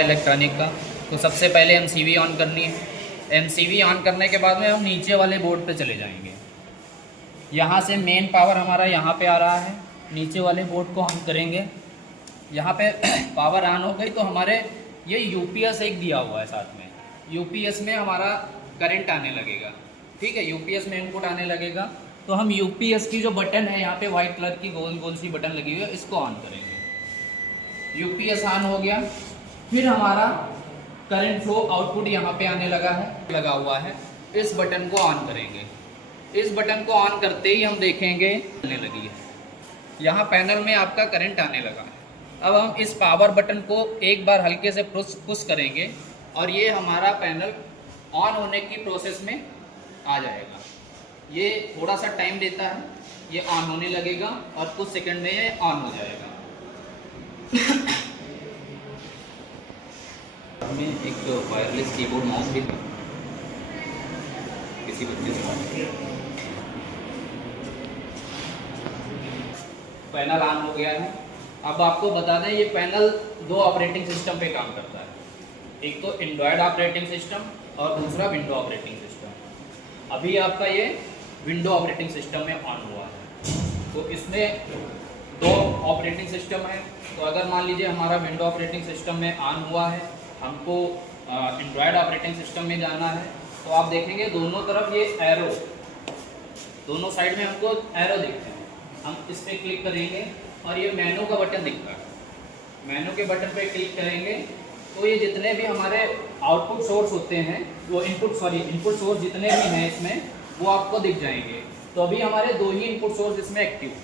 Electronic का। तो सबसे पहले एमसीवी ऑन करनी है। एमसीवी ऑन करने के बाद में हम नीचे वाले बोर्ड पे चले जाएंगे। यहाँ से मेन पावर हमारा यहाँ पे आ रहा है, नीचे वाले बोर्ड को ऑन करेंगे। यहाँ पे पावर ऑन हो गई तो हमारे ये यूपीएस एक दिया हुआ है साथ में, यूपीएस में हमारा करंट आने लगेगा। ठीक है, यूपीएस में इनपुट आने लगेगा तो हम यूपीएस की जो बटन है यहाँ पे वाइट कलर की गोल गोल सी बटन लगी हुई है, इसको ऑन करेंगे। यूपीएस ऑन हो गया, फिर हमारा करंट फ्लो आउटपुट यहाँ पे आने लगा हुआ है। इस बटन को ऑन करेंगे। इस बटन को ऑन करते ही हम देखेंगे आने लगी है, यहाँ पैनल में आपका करंट आने लगा है। अब हम इस पावर बटन को एक बार हल्के से पुश करेंगे और ये हमारा पैनल ऑन होने की प्रोसेस में आ जाएगा। ये थोड़ा सा टाइम लेता है, ये ऑन होने लगेगा और कुछ सेकंड में ये ऑन हो जाएगा। हमें एक वायरलेस कीबोर्ड माउस भी किसी बच्चे से पैनल ऑन हो गया है। अब आपको बता दें ये पैनल दो ऑपरेटिंग सिस्टम पे काम करता है, एक तो एंड्रॉयड ऑपरेटिंग सिस्टम और दूसरा विंडो ऑपरेटिंग सिस्टम। अभी आपका ये विंडो ऑपरेटिंग सिस्टम में ऑन हुआ है, तो इसमें दो ऑपरेटिंग सिस्टम है। तो अगर मान लीजिए हमारा विंडो ऑपरेटिंग सिस्टम में ऑन हुआ है, हमको एंड्रॉयड ऑपरेटिंग सिस्टम में जाना है, तो आप देखेंगे दोनों तरफ ये एरो, दोनों साइड में हमको एरो दिखते हैं। हम इस पर क्लिक करेंगे और ये मेनू का बटन दिखता है। मेनू के बटन पे क्लिक करेंगे तो ये जितने भी हमारे आउटपुट सोर्स होते हैं, वो इनपुट सोर्स जितने भी हैं इसमें, वो आपको दिख जाएंगे। तो अभी हमारे दो ही इनपुट सोर्स इसमें एक्टिव हैं,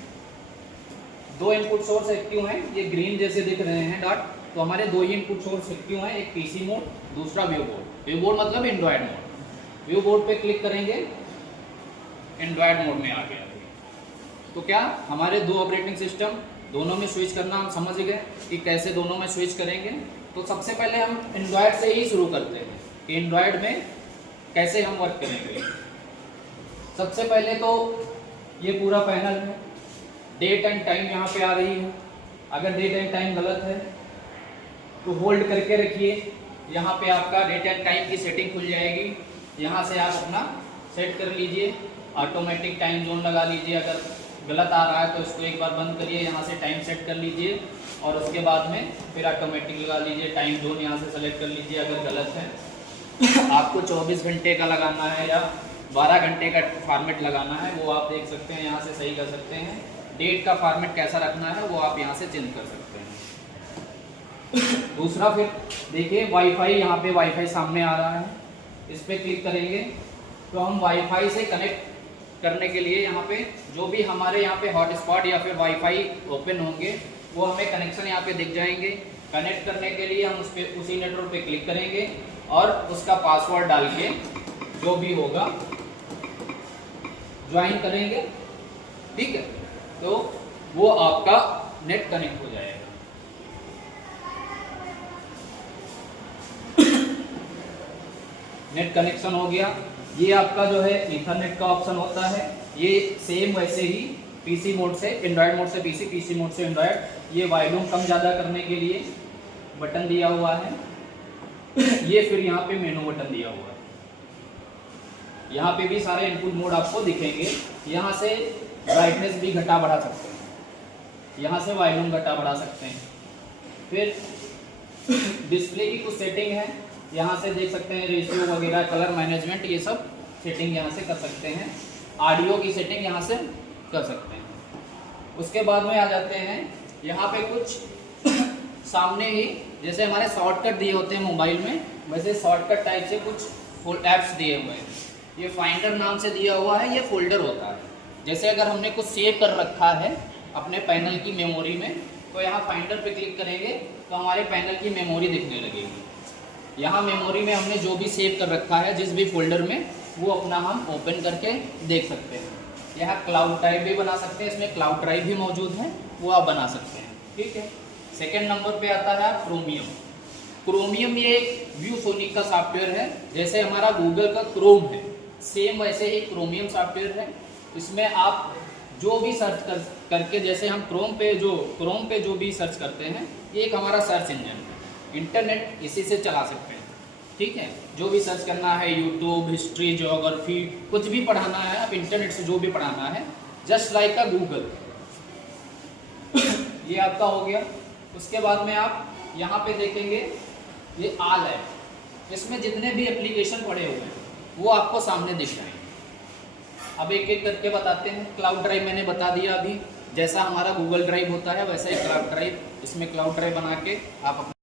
दो इनपुट सोर्स एक्टिव हैं, ये ग्रीन जैसे दिख रहे हैं डॉट। तो हमारे दो ही इनपुट सोर्स एक्टिव हैं, एक पीसी मोड, दूसरा व्यू बोर्ड। व्यू बोर्ड मतलब एंड्रॉयड मोड। व्यू बोर्ड पे क्लिक करेंगे, एंड्रॉयड मोड में आ गया। तो क्या हमारे दो ऑपरेटिंग सिस्टम, दोनों में स्विच करना हम समझ गए कि कैसे दोनों में स्विच करेंगे। तो सबसे पहले हम एंड्रॉयड से ही शुरू करते हैं कि एंड्रॉयड में कैसे हम वर्क करेंगे। सबसे पहले तो ये पूरा पैनल है, डेट एंड टाइम यहाँ पे आ रही है। अगर डेट एंड टाइम गलत है तो होल्ड करके रखिए, यहाँ पे आपका डेट एंड टाइम की सेटिंग खुल जाएगी। यहाँ से आप अपना सेट कर लीजिए, ऑटोमेटिक टाइम जोन लगा लीजिए। अगर गलत आ रहा है तो इसको एक बार बंद करिए, यहाँ से टाइम सेट कर लीजिए और उसके बाद में फिर ऑटोमेटिक लगा लीजिए। टाइम जोन यहाँ से सेलेक्ट कर लीजिए। अगर गलत है आपको 24 घंटे का लगाना है या 12 घंटे का फॉर्मेट लगाना है, वो आप देख सकते हैं, यहाँ से सही कर सकते हैं। डेट का फॉर्मेट कैसा रखना है वो आप यहाँ से चेंज कर सकते हैं। दूसरा फिर देखिए वाईफाई, यहाँ पे वाईफाई सामने आ रहा है, इस पर क्लिक करेंगे तो हम वाईफाई से कनेक्ट करने के लिए यहाँ पे जो भी हमारे यहाँ पे हॉटस्पॉट या फिर वाईफाई ओपन होंगे वो हमें कनेक्शन यहाँ पे दिख जाएंगे। कनेक्ट करने के लिए हम उसी नेटवर्क पे क्लिक करेंगे और उसका पासवर्ड डाल के जो भी होगा ज्वाइन करेंगे। ठीक है, तो वो आपका नेट कनेक्ट हो जाएगा। नेट कनेक्शन हो गया। ये आपका जो है ईथरनेट का ऑप्शन होता है, ये सेम वैसे ही पीसी मोड से एंड्रॉयड मोड से पीसी, पीसी मोड से एंड्रॉयड। ये वॉल्यूम कम ज़्यादा करने के लिए बटन दिया हुआ है। ये फिर यहाँ पे मेनू बटन दिया हुआ है, यहाँ पे भी सारे इनपुट मोड आपको दिखेंगे। यहाँ से ब्राइटनेस भी घटा बढ़ा सकते हैं, यहाँ से वॉल्यूम घटा बढ़ा सकते हैं। फिर डिस्प्ले की कुछ सेटिंग है, यहाँ से देख सकते हैं, रेशियो वगैरह, कलर मैनेजमेंट, ये सब सेटिंग यहाँ से कर सकते हैं। ऑडियो की सेटिंग यहाँ से कर सकते हैं। उसके बाद में आ जाते हैं यहाँ पे कुछ सामने ही जैसे हमारे शॉर्टकट दिए होते हैं मोबाइल में, वैसे शॉर्टकट टाइप से कुछ ऐप्स दिए हुए हैं। ये फाइंडर नाम से दिया हुआ है, ये फोल्डर होता है। जैसे अगर हमने कुछ सेव कर रखा है अपने पैनल की मेमोरी में, तो यहाँ फाइंडर पे क्लिक करेंगे तो हमारे पैनल की मेमोरी दिखने लगेगी। यहाँ मेमोरी में हमने जो भी सेव कर रखा है जिस भी फोल्डर में, वो अपना हम ओपन करके देख सकते हैं। यहाँ क्लाउड ड्राइव भी बना सकते हैं, इसमें क्लाउड ड्राइव भी मौजूद है, वो आप बना सकते हैं। ठीक है, सेकेंड नंबर पे आता है क्रोमियम। क्रोमियम ये व्यू सोनिक का सॉफ्टवेयर है, जैसे हमारा गूगल का क्रोम है, सेम वैसे ही क्रोमियम सॉफ्टवेयर है। इसमें आप जो भी सर्च करके, जैसे हम क्रोम पे जो भी सर्च करते हैं, ये एक हमारा सर्च इंजन है। इंटरनेट इसी से चला सकते हैं। ठीक है, जो भी सर्च करना है, यूट्यूब, हिस्ट्री, ज्योग्राफी, कुछ भी पढ़ाना है आप इंटरनेट से जो भी पढ़ाना है, जस्ट लाइक अ गूगल। ये आपका हो गया। उसके बाद में आप यहाँ पे देखेंगे ये आल है, इसमें जितने भी एप्लीकेशन पड़े हुए हैं वो आपको सामने दिख रहे हैं। अब एक एक करके बताते हैं। क्लाउड ड्राइव मैंने बता दिया अभी, जैसा हमारा गूगल ड्राइव होता है वैसा ही क्लाउड ड्राइव, इसमें क्लाउड ड्राइव बना के आप अपने